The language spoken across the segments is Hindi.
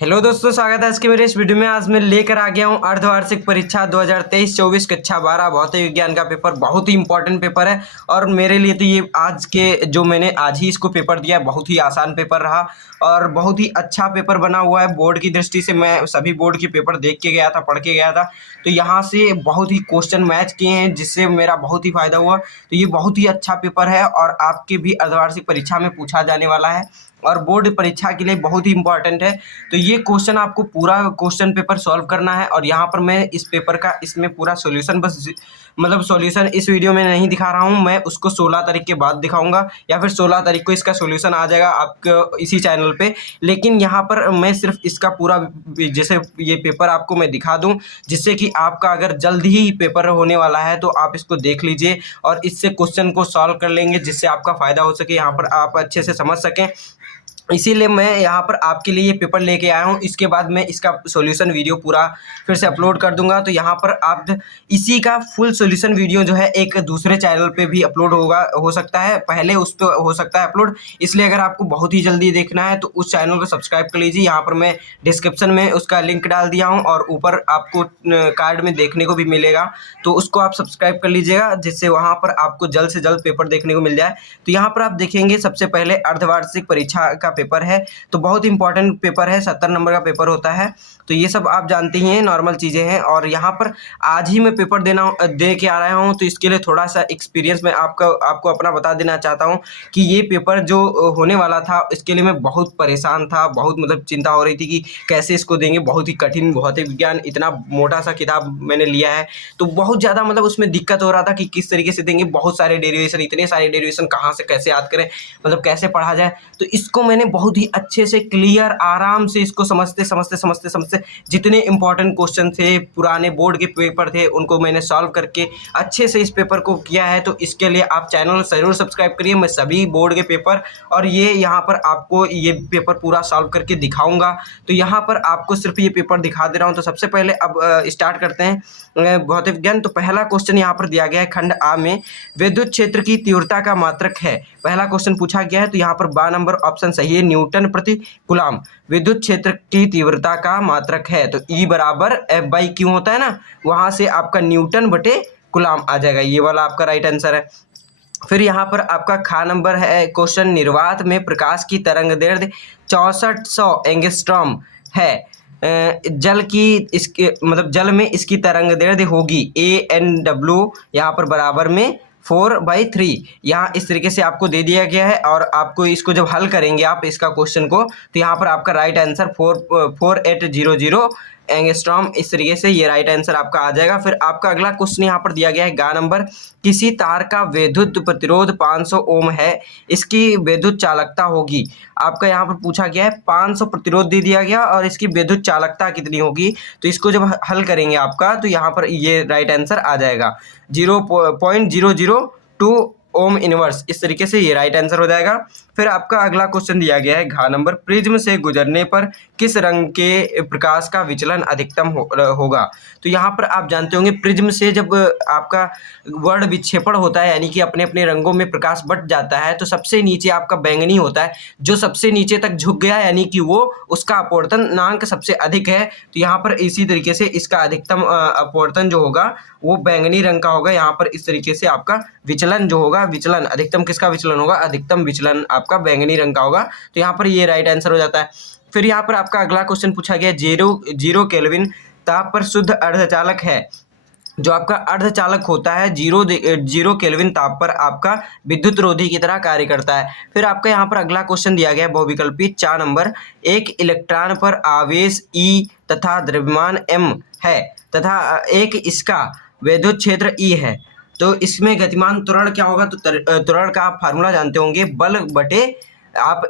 हेलो दोस्तों, स्वागत है आज के मेरे इस वीडियो में। आज मैं लेकर आ गया हूं अर्धवार्षिक परीक्षा 2023-24 कक्षा 12 भौतिक विज्ञान का पेपर। बहुत ही इंपॉर्टेंट पेपर है और मेरे लिए तो ये आज के जो मैंने आज ही इसको पेपर दिया, बहुत ही आसान पेपर रहा और बहुत ही अच्छा पेपर बना हुआ है। बोर्ड की दृष्टि से मैं सभी बोर्ड के पेपर देख के गया था, पढ़ के गया था, तो यहाँ से बहुत ही क्वेश्चन मैच किए हैं जिससे मेरा बहुत ही फायदा हुआ। तो ये बहुत ही अच्छा पेपर है और आपके भी अर्धवार्षिक परीक्षा में पूछा जाने वाला है और बोर्ड परीक्षा के लिए बहुत ही इंपॉर्टेंट है। तो ये क्वेश्चन आपको पूरा क्वेश्चन पेपर सॉल्व करना है और यहाँ पर मैं इस पेपर का इसमें पूरा सॉल्यूशन मतलब सॉल्यूशन इस वीडियो में नहीं दिखा रहा हूँ। मैं उसको 16 तारीख के बाद दिखाऊंगा या फिर 16 तारीख को इसका सॉल्यूशन आ जाएगा आपको इसी चैनल पे। लेकिन यहाँ पर मैं सिर्फ इसका पूरा जैसे ये पेपर आपको मैं दिखा दूँ, जिससे कि आपका अगर जल्द ही पेपर होने वाला है तो आप इसको देख लीजिए और इससे क्वेश्चन को सॉल्व कर लेंगे, जिससे आपका फ़ायदा हो सके, यहाँ पर आप अच्छे से समझ सकें। इसीलिए मैं यहाँ पर आपके लिए ये पेपर लेके आया हूँ। इसके बाद मैं इसका सॉल्यूशन वीडियो पूरा फिर से अपलोड कर दूंगा। तो यहाँ पर आप इसी का फुल सॉल्यूशन वीडियो जो है एक दूसरे चैनल पे भी अपलोड हो सकता है, पहले उस पर हो सकता है अपलोड। इसलिए अगर आपको बहुत ही जल्दी देखना है तो उस चैनल को सब्सक्राइब कर लीजिए। यहाँ पर मैं डिस्क्रिप्शन में उसका लिंक डाल दिया हूँ और ऊपर आपको कार्ड में देखने को भी मिलेगा, तो उसको आप सब्सक्राइब कर लीजिएगा, जिससे वहाँ पर आपको जल्द से जल्द पेपर देखने को मिल जाए। तो यहाँ पर आप देखेंगे सबसे पहले अर्धवार्षिक परीक्षा का पेपर है, तो बहुत इंपॉर्टेंट पेपर है, 70 नंबर का पेपर होता है। तो ये सब आप जानते ही हैं, नॉर्मल चीज़ें हैं। और यहाँ पर आज ही मैं पेपर दे के आ रहा हूँ, तो इसके लिए थोड़ा सा एक्सपीरियंस मैं आपको अपना बता देना चाहता हूँ कि ये पेपर जो होने वाला था इसके लिए मैं बहुत परेशान था। बहुत मतलब चिंता हो रही थी कि कैसे इसको देंगे। बहुत ही कठिन भौतिक विज्ञान, इतना मोटा सा किताब मैंने लिया है, तो बहुत ज़्यादा मतलब उसमें दिक्कत हो रहा था कि किस तरीके से देंगे। बहुत सारे डेरिवेशन, इतने सारे डेरिवेशन कहाँ से कैसे याद करें, मतलब कैसे पढ़ा जाए। तो इसको मैंने बहुत ही अच्छे से क्लियर आराम से इसको समझते जितने इंपॉर्टेंट क्वेश्चन थे, पुराने बोर्ड के पेपर थे, उनको मैंने सॉल्व करके अच्छे से इस पेपर को किया है। तो इसके लिए आप चैनल ज़रूर सब्सक्राइब करिए। मैं सभी बोर्ड के पेपर और ये यहाँ पर आपको ये पेपर पूरा सॉल्व करके दिखाऊंगा। तो यहाँ पर आपको सिर्फ ये पेपर दिखा दे रहा हूँ। तो सबसे पहले अब स्टार्ट करते हैं भौतिक विज्ञान। तो पहला क्वेश्चन यहाँ पर दिया गया है, खंड आ में विद्युत क्षेत्र की तीव्रता का मात्रक है। पहला क्वेश्चन पूछा गया है। तो यहाँ पर 12 नंबर ऑप्शन सही है, न्यूटन प्रति कूलम विद्युत क्षेत्र की तीव्रता का मात्रक है। तो E बराबर F/Q होता है ना, वहाँ से आपका न्यूटन बटे कूलम आ जाएगा। ये वाला आपका राइट आंसर है। फिर यहाँ पर आपका खा नंबर है क्वेश्चन, निर्वात में प्रकाश की तरंग दैर्ध्य 6400 एंगस्ट्रॉम है। जल की इसके मतलब जल में इसकी तरंग दैर्ध्य होगी ANW यहाँ पर बराबर में 4/3। यहाँ इस तरीके से आपको दे दिया गया है और आपको इसको जब हल करेंगे आप इसका क्वेश्चन को, तो यहाँ पर आपका राइट आंसर 4800 एंगस्ट्रॉम, इस तरीके से ये राइट आंसर आपका आ जाएगा। फिर आपका अगला क्वेश्चन यहाँ पर दिया गया है गा नंबर, किसी तार का विद्युत प्रतिरोध 500 ओम है, इसकी विद्युत चालकता होगी। आपका यहाँ पर पूछा गया है 500 प्रतिरोध दे दिया गया और इसकी विद्युत चालकता कितनी होगी। तो इसको जब हल करेंगे आपका, तो यहाँ पर ये राइट आंसर आ जाएगा 0.002 ओम इनवर्स, इस तरीके से ये राइट आंसर हो जाएगा। फिर आपका अगला क्वेश्चन दिया गया है घा नंबर, प्रिज्म से गुजरने पर किस रंग के प्रकाश का विचलन अधिकतम होगा। तो यहाँ पर आप जानते होंगे प्रिज्म से जब आपका वर्ण विक्षेपण होता है, यानी कि अपने अपने रंगों में प्रकाश बट जाता है, तो सबसे नीचे आपका बैंगनी होता है। जो सबसे नीचे तक झुक गया यानी कि वो उसका अपवर्तनांक सबसे अधिक है। तो यहाँ पर इसी तरीके से इसका अधिकतम अपवर्तन जो होगा वो बैंगनी रंग का होगा। यहाँ पर इस तरीके से आपका विचलन जो होगा, विचलन अधिकतम किसका विचलन होगा, अधिकतम विचलन आपका बैंगनी रंग का होगा। तो यहाँ पर ये राइट आंसर हो जाता है। फिर यहाँ पर आपका अगला क्वेश्चन पूछा गया, जीरो केल्विन ताप पर शुद्ध अर्धचालक है। जो आपका अर्धचालक होता है जीरो केल्विन ताप पर आपका विद्युत रोधी की तरह कार्य करता है। फिर आपका यहाँ पर अगला क्वेश्चन दिया गया है बहुविकल्पी 4 नंबर, एक इलेक्ट्रॉन पर आवेश E तथा द्रव्यमान M है तथा एक इसका विद्युत क्षेत्र E है, तो इसमें गतिमान त्वरण क्या होगा। तो त्वरण का आप फार्मूला जानते होंगे, बल बटे आप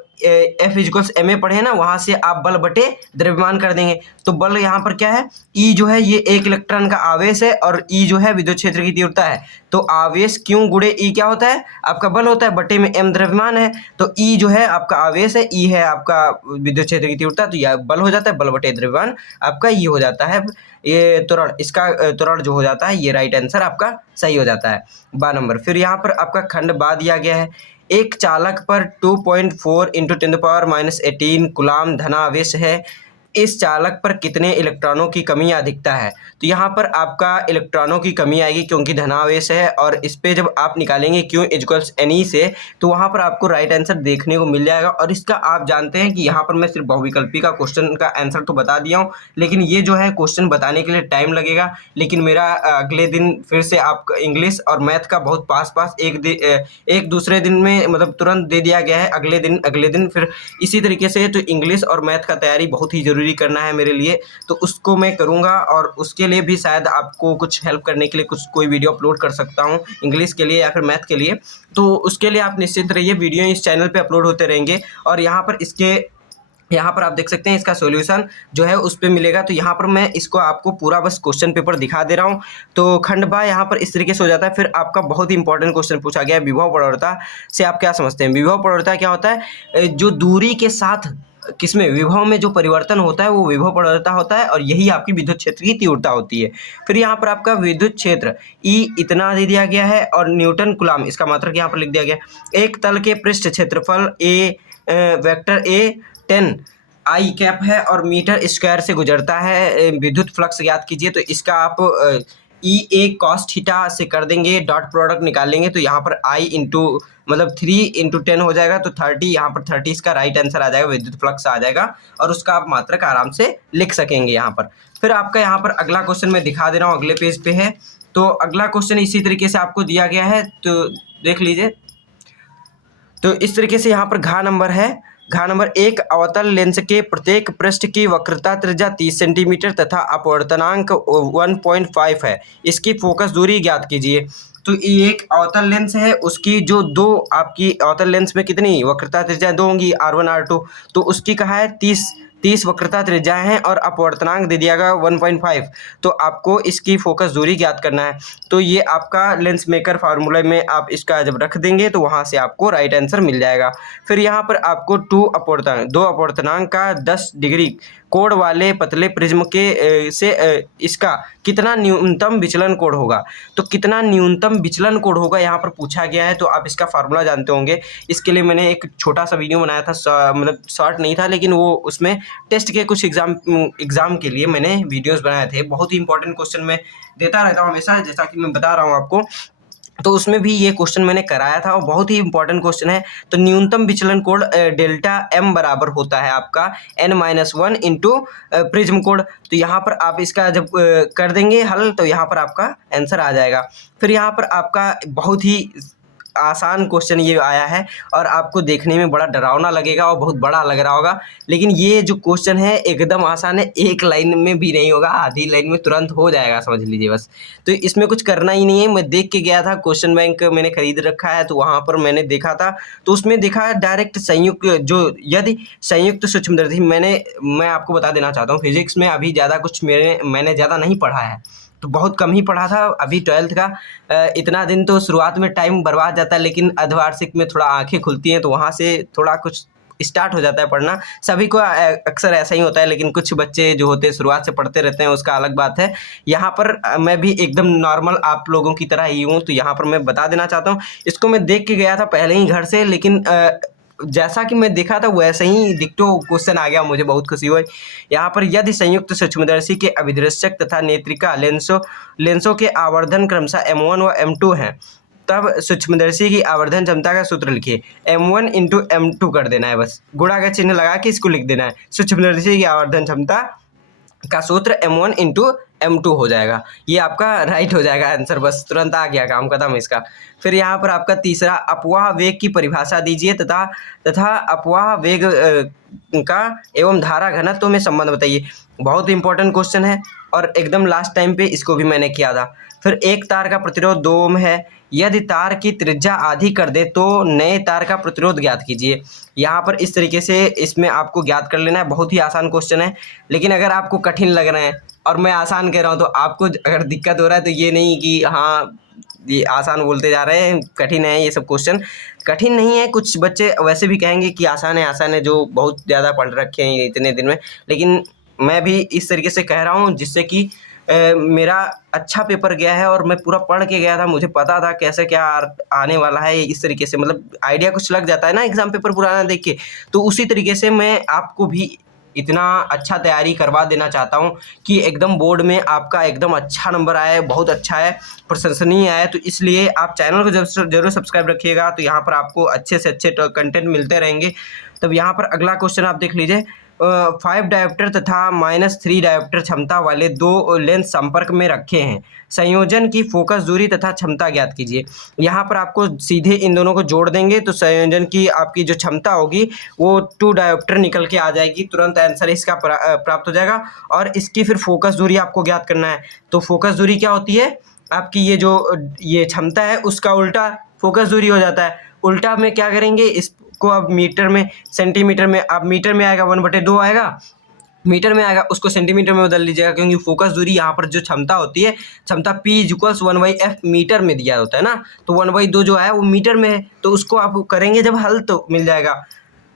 F=ma पढ़े ना, वहाँ से आप बल बटे द्रव्यमान कर देंगे। तो बल यहाँ पर क्या है, E जो है ये एक इलेक्ट्रॉन का आवेश है और E जो है विद्युत क्षेत्र की तीव्रता है। तो आवेश Q गुणे E क्या होता है, आपका बल होता है, बटे में M द्रव्यमान है। तो E जो है आपका आवेश है, E है आपका विद्युत क्षेत्र की तीव्रता, तो यह बल हो जाता है, बल बटे द्रव्यमान आपका ये हो जाता है ये त्वरण। इसका त्वरण जो हो जाता है ये राइट आंसर आपका सही हो जाता है 12 नंबर। फिर यहाँ पर आपका खंड बा दिया गया है, एक चालक पर 2.4 × 10⁻⁻18 कूलाम धनावेश है, इस चालक पर कितने इलेक्ट्रॉनों की कमी या अधिकता है। तो यहाँ पर आपका इलेक्ट्रॉनों की कमी आएगी क्योंकि धनावेश है, और इस पे जब आप निकालेंगे Q इक्वल्स NE से, तो वहाँ पर आपको राइट आंसर देखने को मिल जाएगा। और इसका आप जानते हैं कि यहाँ पर मैं सिर्फ बहुविकल्पी का क्वेश्चन का आंसर तो बता दिया हूँ, लेकिन ये जो है क्वेश्चन बताने के लिए टाइम लगेगा। लेकिन मेरा अगले दिन फिर से आपका इंग्लिश और मैथ का बहुत पास एक दूसरे दिन में मतलब तुरंत दे दिया गया है, अगले दिन फिर इसी तरीके से। तो इंग्लिश और मैथ का तैयारी बहुत ही ज़रूरी करना है मेरे लिए, तो उसको मैं करूँगा, और उसके लिए भी शायद आपको कुछ हेल्प करने के लिए कोई वीडियो अपलोड कर सकता हूँ इंग्लिश के लिए या फिर मैथ के लिए। तो उसके लिए आप निश्चिंत रहिए, वीडियो इस चैनल पे अपलोड होते रहेंगे। और यहाँ पर आप देख सकते हैं इसका सॉल्यूशन जो है उस पे मिलेगा। तो यहाँ पर मैं इसको आपको पूरा बस क्वेश्चन पेपर दिखा दे रहा हूँ। तो खंड बा यहाँ पर इस तरीके से हो जाता है। फिर आपका बहुत ही इंपॉर्टेंट क्वेश्चन पूछा गया है, विभव प्रवणता से आप क्या समझते हैं। विभव प्रवणता क्या होता है, जो दूरी के साथ किसमें विभव में जो परिवर्तन होता है वो विभव प्रवणता होता है, और यही आपकी विद्युत क्षेत्र की तीव्रता होती है। फिर यहाँ पर आपका विद्युत क्षेत्र E इतना दे दिया गया है, और न्यूटन कुलाम इसका मात्रक यहाँ पर लिख दिया गया। एक तल के पृष्ठ क्षेत्रफल वेक्टर A 10 आई कैप है और मीटर स्क्वायर से गुजरता है। विद्युत फ्लक्स ज्ञात कीजिए। तो इसका आप E A cos थीटा से कर देंगे, डॉट प्रोडक्ट निकालेंगे तो यहाँ पर I इंटू मतलब 3 इंटू 10 हो जाएगा, तो 30, यहाँ पर 30 इसका राइट आंसर आ जाएगा, विद्युत फ्लक्स आ जाएगा, और उसका आप मात्रक आराम से लिख सकेंगे यहाँ पर। फिर आपका यहाँ पर अगला क्वेश्चन मैं दिखा दे रहा हूँ, अगले पेज पे है। तो अगला क्वेश्चन इसी तरीके से आपको दिया गया है, तो देख लीजिए। तो इस तरीके से यहाँ पर घ नंबर है। घ नंबर, एक अवतल लेंस के प्रत्येक पृष्ठ की वक्रता त्रिज्या 30 सेंटीमीटर तथा अपवर्तनांक 1.5 है। इसकी फोकस दूरी ज्ञात कीजिए। तो ये एक अवतल लेंस है, उसकी जो दो आपकी अवतल लेंस में कितनी वक्रता त्रिज्या दो होंगी, R1 R2, तो उसकी कहा है 30 वक्रता त्रिज्याएं हैं, और अपवर्तनांक दे दिया गया 1.5। तो आपको इसकी फोकस दूरी ज्ञात करना है। तो ये आपका लेंस मेकर फार्मूला में आप इसका जब रख देंगे तो वहाँ से आपको राइट आंसर मिल जाएगा। फिर यहाँ पर आपको दो अपवर्तनांक का 10 डिग्री कोण वाले पतले प्रिज्म के से इसका कितना न्यूनतम विचलन कोण होगा। तो कितना न्यूनतम विचलन कोण होगा यहाँ पर पूछा गया है। तो आप इसका फार्मूला जानते होंगे। इसके लिए मैंने एक छोटा सा वीडियो बनाया था, मतलब शॉर्ट नहीं था, लेकिन वो उसमें टेस्ट के कुछ एग्जाम के लिए मैंने वीडियोस बनाए थे। बहुत ही इंपॉर्टेंट क्वेश्चन मैं देता रहता हूँ हमेशा, जैसा कि मैं बता रहा हूँ आपको। तो उसमें भी ये क्वेश्चन मैंने कराया था, और बहुत ही इंपॉर्टेंट क्वेश्चन है। तो न्यूनतम विचलन कोण डेल्टा M बराबर होता है आपका n-1 इंटू प्रिज्म कोण। तो यहाँ पर आप इसका जब कर देंगे हल, तो यहाँ पर आपका आंसर आ जाएगा। फिर यहाँ पर आपका बहुत ही आसान क्वेश्चन ये आया है, और आपको देखने में बड़ा डरावना लगेगा और बहुत बड़ा लग रहा होगा, लेकिन ये जो क्वेश्चन है एकदम आसान है। एक लाइन में भी नहीं होगा, आधी लाइन में तुरंत हो जाएगा, समझ लीजिए बस। तो इसमें कुछ करना ही नहीं है। मैं देख के गया था, क्वेश्चन बैंक मैंने खरीद रखा है, तो वहाँ पर मैंने देखा था, तो उसमें देखा डायरेक्ट संयुक्त, जो यदि संयुक्त सूक्ष्मदर्शी, मैं आपको बता देना चाहता हूँ, फिजिक्स में अभी ज़्यादा कुछ मैंने ज़्यादा नहीं पढ़ा है, तो बहुत कम ही पढ़ा था अभी 12th का। इतना दिन तो शुरुआत में टाइम बर्बाद जाता है, लेकिन अर्धवार्षिक में थोड़ा आंखें खुलती हैं, तो वहाँ से थोड़ा कुछ स्टार्ट हो जाता है पढ़ना। सभी को अक्सर ऐसा ही होता है, लेकिन कुछ बच्चे जो होते हैं शुरुआत से पढ़ते रहते हैं, उसका अलग बात है। यहाँ पर मैं भी एकदम नॉर्मल आप लोगों की तरह ही हूँ, तो यहाँ पर मैं बता देना चाहता हूँ। इसको मैं देख के गया था पहले ही घर से, लेकिन जैसा कि मैं देखा था वैसे ही डिक्टो क्वेश्चन आ गया, मुझे बहुत खुशी हुई। यहाँ पर यदि संयुक्त सूक्ष्मदर्शी के अभिदृश्यक तथा नेत्रिका लेंसों के आवर्धन क्रमशः M1 व M2 हैं, तब सूक्ष्मदर्शी की आवर्धन क्षमता का सूत्र लिखिए। M1 इंटू M2 कर देना है, बस गुणा का चिन्ह लगा के इसको लिख देना है। सूक्ष्मदर्शी की आवर्धन क्षमता का सूत्र M1 इंटू M2 हो जाएगा। ये आपका राइट हो जाएगा आंसर, बस तुरंत आ गया, काम खत्म इसका। फिर यहाँ पर आपका तीसरा, अपवाह वेग की परिभाषा दीजिए तथा अपवाह वेग का एवं धारा घनत्व में संबंध बताइए। बहुत इंपॉर्टेंट क्वेश्चन है, और एकदम लास्ट टाइम पे इसको भी मैंने किया था। फिर एक तार का प्रतिरोध 2 ओम है, यदि तार की त्रिज्या आधी कर दे तो नए तार का प्रतिरोध ज्ञात कीजिए। यहाँ पर इस तरीके से इसमें आपको ज्ञात कर लेना है। बहुत ही आसान क्वेश्चन है, लेकिन अगर आपको कठिन लग रहे हैं और मैं आसान कह रहा हूँ, तो आपको अगर दिक्कत हो रहा है तो ये नहीं कि हाँ ये आसान बोलते जा रहे हैं, कठिन है ये सब क्वेश्चन। कठिन नहीं है, कुछ बच्चे वैसे भी कहेंगे कि आसान है, जो बहुत ज़्यादा पढ़ रखे हैं इतने दिन में, लेकिन मैं भी इस तरीके से कह रहा हूँ जिससे कि मेरा अच्छा पेपर गया है, और मैं पूरा पढ़ के गया था, मुझे पता था कैसे क्या आने वाला है। इस तरीके से मतलब आइडिया कुछ लग जाता है ना एग्जाम पेपर पुराना देख के, तो उसी तरीके से मैं आपको भी इतना अच्छा तैयारी करवा देना चाहता हूँ कि एकदम बोर्ड में आपका एकदम अच्छा नंबर आए, बहुत अच्छा है, प्रशंसनीय आए। तो इसलिए आप चैनल को जरूर सब्सक्राइब रखिएगा, तो यहाँ पर आपको अच्छे से अच्छे कंटेंट मिलते रहेंगे। तब यहाँ पर अगला क्वेश्चन आप देख लीजिए, 5 डायोप्टर तथा -3 डायोप्टर क्षमता वाले दो लेंस संपर्क में रखे हैं, संयोजन की फोकस दूरी तथा क्षमता ज्ञात कीजिए। यहाँ पर आपको सीधे इन दोनों को जोड़ देंगे तो संयोजन की आपकी जो क्षमता होगी वो 2 डायोप्टर निकल के आ जाएगी, तुरंत आंसर इसका प्राप्त हो जाएगा। और इसकी फिर फोकस दूरी आपको ज्ञात करना है। तो फोकस दूरी क्या होती है, आपकी ये क्षमता है उसका उल्टा फोकस दूरी हो जाता है। उल्टा में क्या करेंगे, इसको अब मीटर में, सेंटीमीटर में, अब मीटर में आएगा 1/2 आएगा, मीटर में आएगा उसको सेंटीमीटर में बदल लीजिएगा, क्योंकि फोकस दूरी यहाँ पर जो क्षमता होती है, क्षमता P = 1/f मीटर में दिया होता है ना, तो 1/2 जो है वो मीटर में है, तो उसको आप करेंगे जब हल तो मिल जाएगा।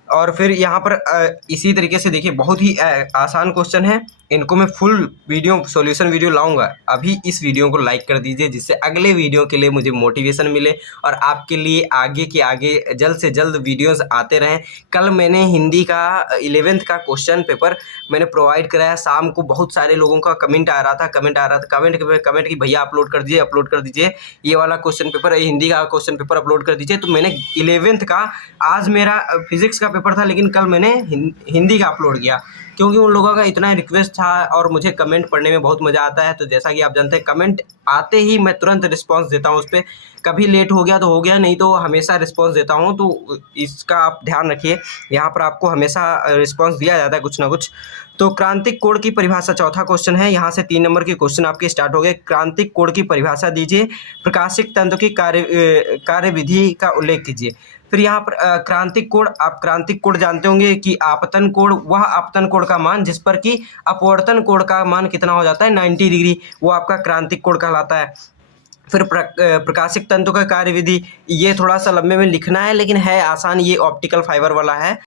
और फिर यहाँ पर इसी तरीके से देखिए, बहुत ही आसान क्वेश्चन है, इनको मैं फुल वीडियो सॉल्यूशन वीडियो लाऊंगा। अभी इस वीडियो को लाइक कर दीजिए जिससे अगले वीडियो के लिए मुझे मोटिवेशन मिले और आपके लिए आगे के आगे जल्द से जल्द वीडियोस आते रहें। कल मैंने हिंदी का 11th का क्वेश्चन पेपर मैंने प्रोवाइड कराया, शाम को बहुत सारे लोगों का कमेंट आ रहा था कमेंट की भैया अपलोड कर दीजिए ये वाला क्वेश्चन पेपर, हिंदी का क्वेश्चन पेपर अपलोड कर दीजिए। तो मैंने 11th का, आज मेरा फिजिक्स का पेपर था लेकिन कल मैंने हिंदी का अपलोड किया, क्योंकि उन लोगों का इतना रिक्वेस्ट था और मुझे कमेंट पढ़ने में बहुत मज़ा आता है। तो जैसा कि आप जानते हैं, कमेंट आते ही मैं तुरंत रिस्पांस देता हूं उस पर, कभी लेट हो गया तो हो गया, नहीं तो हमेशा रिस्पांस देता हूं, तो इसका आप ध्यान रखिए। यहाँ पर आपको हमेशा रिस्पांस दिया जाता है कुछ ना कुछ। तो क्रांतिक कोण की परिभाषा, चौथा क्वेश्चन है, यहाँ से 3 नंबर के क्वेश्चन आपके स्टार्ट हो गए। क्रांतिक कोण की परिभाषा दीजिए, प्रकाशिक तंतु की कार्यविधि का उल्लेख कीजिए। फिर यहाँ पर क्रांतिक कोण, आप क्रांतिक कोण जानते होंगे कि आपतन कोण, वह आपतन कोण का मान जिस पर कि अपवर्तन कोण का मान कितना हो जाता है 90 डिग्री, वो आपका क्रांतिक कोण कहलाता है। फिर प्रकाशिक तंतु का कार्यविधि, ये थोड़ा सा लंबे में लिखना है लेकिन है आसान, ये ऑप्टिकल फाइबर वाला है।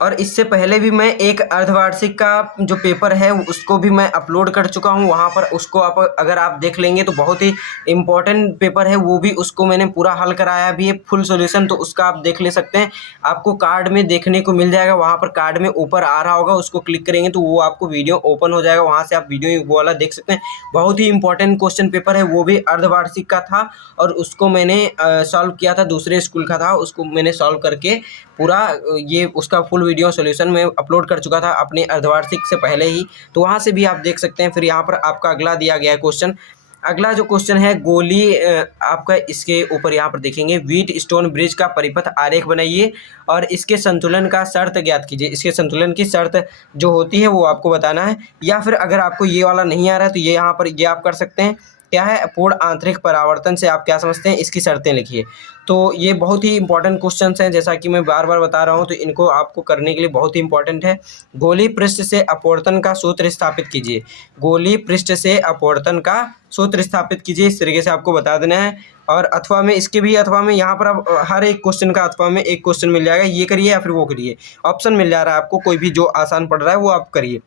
और इससे पहले भी मैं एक अर्धवार्षिक का जो पेपर है उसको भी मैं अपलोड कर चुका हूँ, वहाँ पर उसको आप अगर आप देख लेंगे तो बहुत ही इम्पोर्टेंट पेपर है वो भी, उसको मैंने पूरा हल कराया भी है फुल सॉल्यूशन, तो उसका आप देख ले सकते हैं। आपको कार्ड में देखने को मिल जाएगा, वहाँ पर कार्ड में ऊपर आ रहा होगा, उसको क्लिक करेंगे तो वो आपको वीडियो ओपन हो जाएगा, वहाँ से आप वीडियो वो वाला देख सकते हैं। बहुत ही इंपॉर्टेंट क्वेश्चन पेपर है, वो भी अर्धवार्षिक का था और उसको मैंने सॉल्व किया था, दूसरे स्कूल का था, उसको मैंने सॉल्व करके पूरा ये उसका फुल वीडियो सॉल्यूशन में अपलोड कर चुका था अपने अर्धवार्षिक से पहले ही, तो वहाँ से भी आप देख सकते हैं। फिर यहाँ पर आपका अगला दिया गया है क्वेश्चन, अगला जो क्वेश्चन है गोली, आपका इसके ऊपर यहाँ पर देखेंगे, व्हीट स्टोन ब्रिज का परिपथ आरेख बनाइए और इसके संतुलन का शर्त ज्ञात कीजिए। इसके संतुलन की शर्त जो होती है वो आपको बताना है, या फिर अगर आपको ये वाला नहीं आ रहा है तो ये यहाँ पर ये आप कर सकते हैं, क्या है, पूर्ण आंतरिक परावर्तन से आप क्या समझते हैं, इसकी शर्तें लिखिए। तो ये बहुत ही इंपॉर्टेंट क्वेश्चंस हैं, जैसा कि मैं बार बार बता रहा हूं, तो इनको आपको करने के लिए बहुत ही इंपॉर्टेंट है। गोली पृष्ठ से अपवर्तन का सूत्र स्थापित कीजिए, गोली पृष्ठ से अपवर्तन का सूत्र स्थापित कीजिए, इस तरीके से आपको बता देना है। और अथवा में, इसके भी अथवा में यहाँ पर अब हर एक क्वेश्चन का अथवा में एक क्वेश्चन मिल जाएगा, ये करिए या फिर वो करिए, ऑप्शन मिल जा रहा है आपको, कोई भी जो आसान पड़ रहा है वो आप करिए।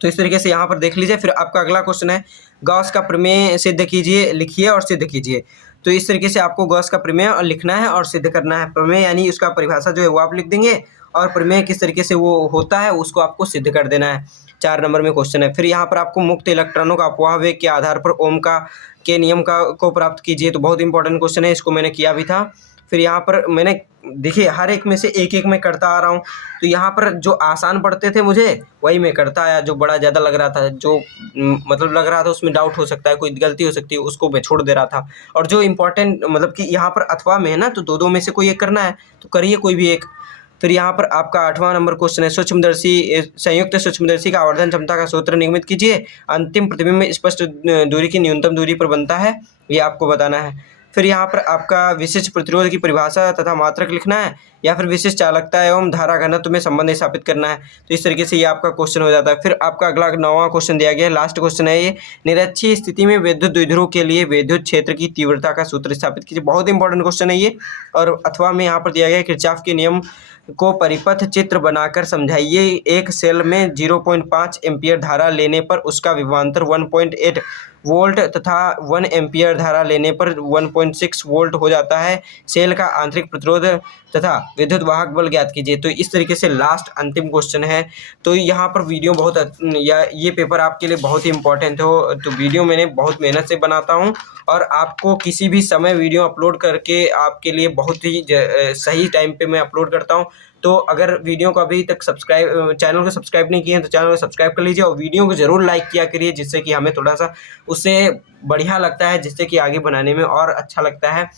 तो इस तरीके से यहाँ पर देख लीजिए। फिर आपका अगला क्वेश्चन है, गॉस का प्रमेय सिद्ध कीजिए, लिखिए और सिद्ध कीजिए। तो इस तरीके से आपको गॉस का प्रमेय और लिखना है और सिद्ध करना है। प्रमेय यानी उसका परिभाषा जो है वो आप लिख देंगे और प्रमेय किस तरीके से वो होता है उसको आपको सिद्ध कर देना है। 4 नंबर में क्वेश्चन है। फिर यहाँ पर आपको मुक्त इलेक्ट्रॉनों का अपवाह वेग के आधार पर ओम के नियम को प्राप्त कीजिए। तो बहुत इंपॉर्टेंट क्वेश्चन है, इसको मैंने किया भी था। फिर यहाँ पर मैंने देखिए हर एक में से एक एक मैं करता आ रहा हूँ, तो यहाँ पर जो आसान पढ़ते थे मुझे वही मैं करता आया, जो बड़ा ज़्यादा लग रहा था, जो मतलब लग रहा था उसमें डाउट हो सकता है, कोई गलती हो सकती है, उसको मैं छोड़ दे रहा था। और जो इम्पोर्टेंट मतलब कि यहाँ पर अथवा में है ना, तो दो में से कोई एक करना है, तो करिए कोई भी एक। फिर यहाँ पर आपका 8वां नंबर क्वेश्चन है, सूक्ष्मदर्शी संयुक्त सूक्ष्मदर्शी का आवर्धन क्षमता का सूत्र निगमित कीजिए। अंतिम प्रतिबिंब स्पष्ट दूरी की न्यूनतम दूरी पर बनता है, ये आपको बताना है। फिर यहाँ पर आपका विशिष्ट प्रतिरोध की परिभाषा तथा मात्रक लिखना है, या फिर विशिष्ट चालकता एवं धारा घनत्व में संबंध स्थापित करना है। तो इस तरीके से ये आपका क्वेश्चन हो जाता है। फिर आपका अगला 9वां क्वेश्चन दिया गया है, लास्ट क्वेश्चन है ये, निरक्षीय स्थिति में विद्युत द्विध्रुव के लिए विद्युत क्षेत्र की तीव्रता का सूत्र स्थापित कीजिए। बहुत इंपॉर्टेंट क्वेश्चन है ये। और अथवा में यहाँ पर दिया गया है, किरचॉफ के नियम को परिपथ चित्र बनाकर समझाइए। एक सेल में 0.5 एम्पियर धारा लेने पर उसका विभवांतर 1.8 वोल्ट तथा 1 एम्पियर धारा लेने पर 1.6 वोल्ट हो जाता है। सेल का आंतरिक प्रतिरोध तथा विद्युत वाहक बल ज्ञात कीजिए। तो इस तरीके से लास्ट अंतिम क्वेश्चन है। तो यहाँ पर वीडियो ये पेपर आपके लिए बहुत ही इंपॉर्टेंट हो, तो वीडियो मैंने बहुत मेहनत से बनाता हूँ और आपको किसी भी समय वीडियो अपलोड करके आपके लिए बहुत ही सही टाइम पे मैं अपलोड करता हूँ। तो अगर वीडियो को अभी तक चैनल को सब्सक्राइब नहीं किए हैं तो चैनल को सब्सक्राइब कर लीजिए और वीडियो को ज़रूर लाइक किया करिए, जिससे कि हमें थोड़ा सा उससे बढ़िया लगता है, जिससे कि आगे बनाने में और अच्छा लगता है।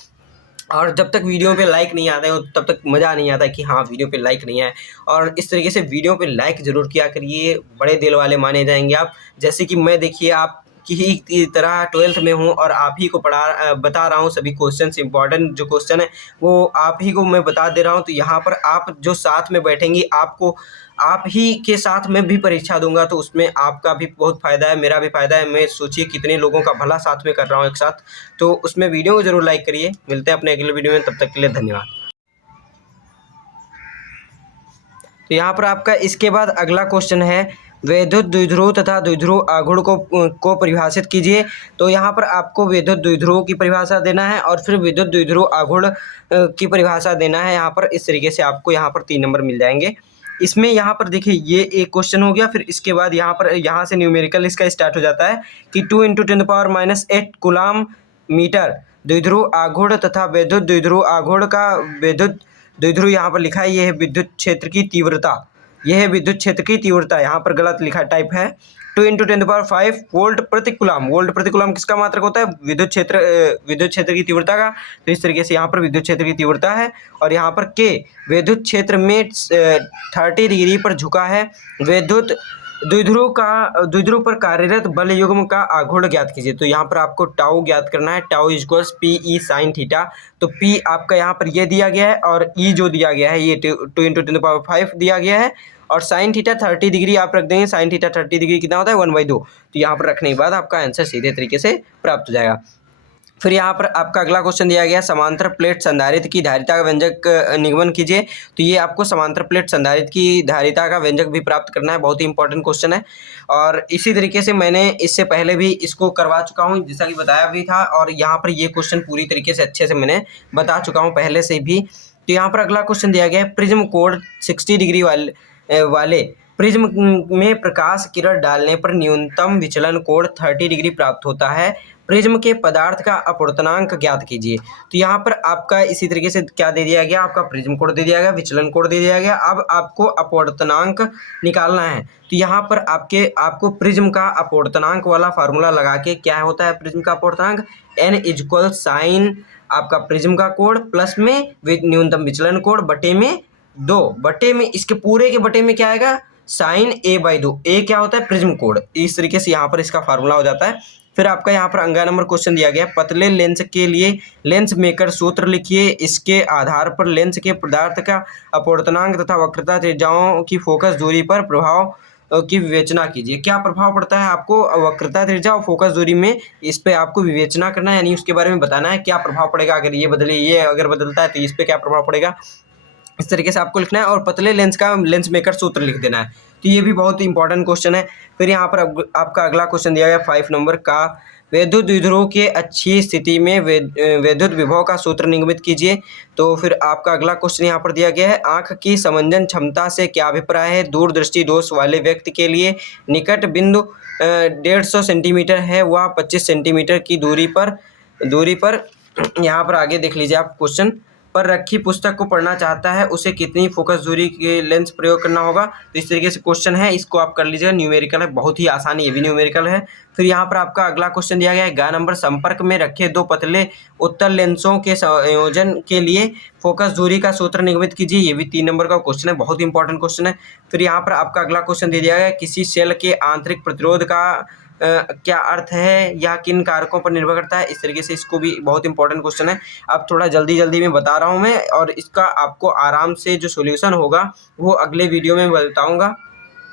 और जब तक वीडियो पे लाइक नहीं आता है तब तक मज़ा नहीं आता कि हाँ वीडियो पे लाइक नहीं आए। और इस तरीके से वीडियो पे लाइक ज़रूर किया करिए, बड़े दिल वाले माने जाएंगे आप। जैसे कि मैं देखिए आप की तरह 12th में हूँ और आप ही को बता रहा हूँ सभी क्वेश्चंस, इंपॉर्टेंट जो क्वेश्चन है वो आप ही को मैं बता दे रहा हूँ। तो यहाँ पर आप जो साथ में बैठेंगी आप ही के साथ मैं भी परीक्षा दूंगा, तो उसमें आपका भी बहुत फ़ायदा है, मेरा भी फ़ायदा है। मैं सोचिए कितने लोगों का भला साथ में कर रहा हूँ एक साथ। तो उसमें वीडियो को ज़रूर लाइक करिए। मिलते हैं अपने अगले वीडियो में, तब तक के लिए धन्यवाद। तो यहाँ पर आपका इसके बाद अगला क्वेश्चन है वैद्युत द्विध्रुव तथा द्विध्रुव आघूर्ण को परिभाषित कीजिए। तो यहाँ पर आपको वैद्युत द्विध्रुव की परिभाषा देना है और फिर विद्युत द्विध्रुव आघूर्ण की परिभाषा देना है। यहाँ पर इस तरीके से आपको यहाँ पर 3 नंबर मिल जाएंगे। इसमें यहाँ पर देखिए ये एक क्वेश्चन हो गया, फिर इसके बाद यहाँ से न्यूमेरिकल इसका स्टार्ट हो जाता है कि 2 × 10⁻⁸ कूलाम मीटर द्विध्रुव आघूर्ण तथा वैद्युत द्विध्रुव आघूर्ण का वैद्युत द्विध्रुव यहाँ पर लिखा है, ये है विद्युत क्षेत्र की तीव्रता, यह है विद्युत क्षेत्र की तीव्रता। यहाँ पर गलत लिखा टाइप है 2 × 10⁵ वोल्ट प्रति कूलाम। वोल्ट प्रति कूलाम किसका मात्रक होता है? विद्युत क्षेत्र की तीव्रता का। तो इस तरीके से यहाँ पर विद्युत क्षेत्र की तीव्रता है और यहाँ पर के विद्युत क्षेत्र में 30 डिग्री पर झुका है। विद्युत द्विध्रुव पर कार्यरत बल युग्म का आघूर्ण ज्ञात कीजिए। तो यहाँ पर आपको टाउ ज्ञात करना है, tau equals PE sin theta. तो P आपका यहाँ पर ये दिया गया है और E जो दिया गया है ये 2 × 10⁵ दिया गया है और sin थीटा 30 डिग्री आप रख देंगे। sin थीटा 30 डिग्री कितना होता है? 1/2। तो यहाँ पर रखने के बाद आपका आंसर सीधे तरीके से प्राप्त हो जाएगा। फिर यहाँ पर आपका अगला क्वेश्चन दिया गया समांतर प्लेट संधारित्र की धारिता का व्यंजक निगमन कीजिए। तो ये आपको समांतर प्लेट संधारित्र की धारिता का व्यंजक भी प्राप्त करना है, बहुत ही इंपॉर्टेंट क्वेश्चन है। और इसी तरीके से मैंने इससे पहले भी इसको करवा चुका हूँ, जैसा कि बताया भी था, और यहाँ पर ये क्वेश्चन पूरी तरीके से अच्छे से मैंने बता चुका हूँ पहले से भी। तो यहाँ पर अगला क्वेश्चन दिया गया है प्रिज्म कोण 60 डिग्री वाले प्रिज्म में प्रकाश किरण डालने पर न्यूनतम विचलन कोण 30 डिग्री प्राप्त होता है। प्रिज्म के पदार्थ का अपवर्तनांक ज्ञात कीजिए। तो यहाँ पर आपका इसी तरीके से क्या दे दिया गया? आपका प्रिज्म कोण दे दिया गया, विचलन कोण दे दिया गया। अब आपको अपवर्तनांक निकालना है। तो यहाँ पर आपको प्रिज्म का अपवर्तनांक वाला फार्मूला लगा के, क्या होता है प्रिज्म का अपवर्तनांक? N = sin आपका प्रिज्म का कोण प्लस में न्यूनतम विचलन कोण बटे में 2, बटे में इसके पूरे के बटे में क्या आएगा? sin A/2। ए क्या होता है? प्रिज्म कोण। इस तरीके से यहाँ पर इसका फार्मूला हो जाता है। फिर आपका यहाँ पर अंगा नंबर क्वेश्चन दिया गया पतले लेंस के लिए लेंस मेकर सूत्र लिखिए। इसके आधार पर लेंस के पदार्थ का अपवर्तनांक तथा वक्रता त्रिज्याओं की फोकस दूरी पर प्रभाव की विवेचना कीजिए। क्या प्रभाव पड़ता है आपको वक्रता त्रिज्या और फोकस दूरी में? इस पे आपको विवेचना करना है, यानी उसके बारे में बताना है क्या प्रभाव पड़ेगा अगर ये अगर बदलता है तो इस पे क्या प्रभाव पड़ेगा, इस तरीके से आपको लिखना है। और पतले लेंस का लेंस मेकर सूत्र लिख देना है। तो ये भी बहुत इंपॉर्टेंट क्वेश्चन है। फिर यहाँ पर आपका अगला क्वेश्चन दिया गया 5 नंबर का विद्युत द्विध्रुव के अच्छी स्थिति में विद्युत विभव का सूत्र निगमित कीजिए। तो फिर आपका अगला क्वेश्चन यहाँ पर दिया गया है आँख की समंजन क्षमता से क्या अभिप्राय है? दूरदृष्टि दोष वाले व्यक्ति के लिए निकट बिंदु 150 सेंटीमीटर है, वह 25 सेंटीमीटर की दूरी पर यहाँ पर आगे देख लीजिए आप क्वेश्चन पर रखी पुस्तक को पढ़ना चाहता है, उसे कितनी फोकस दूरी के लेंस प्रयोग करना होगा? तो इस तरीके से क्वेश्चन है, इसको आप कर लीजिएगा। न्यूमेरिकल है, बहुत ही आसान, ये भी न्यूमेरिकल है। फिर यहाँ पर आपका अगला क्वेश्चन दिया गया है ग नंबर संपर्क में रखे 2 पतले उत्तल लेंसों के संयोजन के लिए फोकस दूरी का सूत्र निगमित कीजिए। ये भी 3 नंबर का क्वेश्चन है, बहुत इंपॉर्टेंट क्वेश्चन है। फिर यहाँ पर आपका अगला क्वेश्चन दे दिया गया किसी सेल के आंतरिक प्रतिरोध का क्या अर्थ है या किन कारकों पर निर्भर करता है? इस तरीके से इसको भी बहुत इंपॉर्टेंट क्वेश्चन है। अब थोड़ा जल्दी में बता रहा हूँ मैं, और इसका आपको आराम से जो सॉल्यूशन होगा वो अगले वीडियो में बताऊँगा।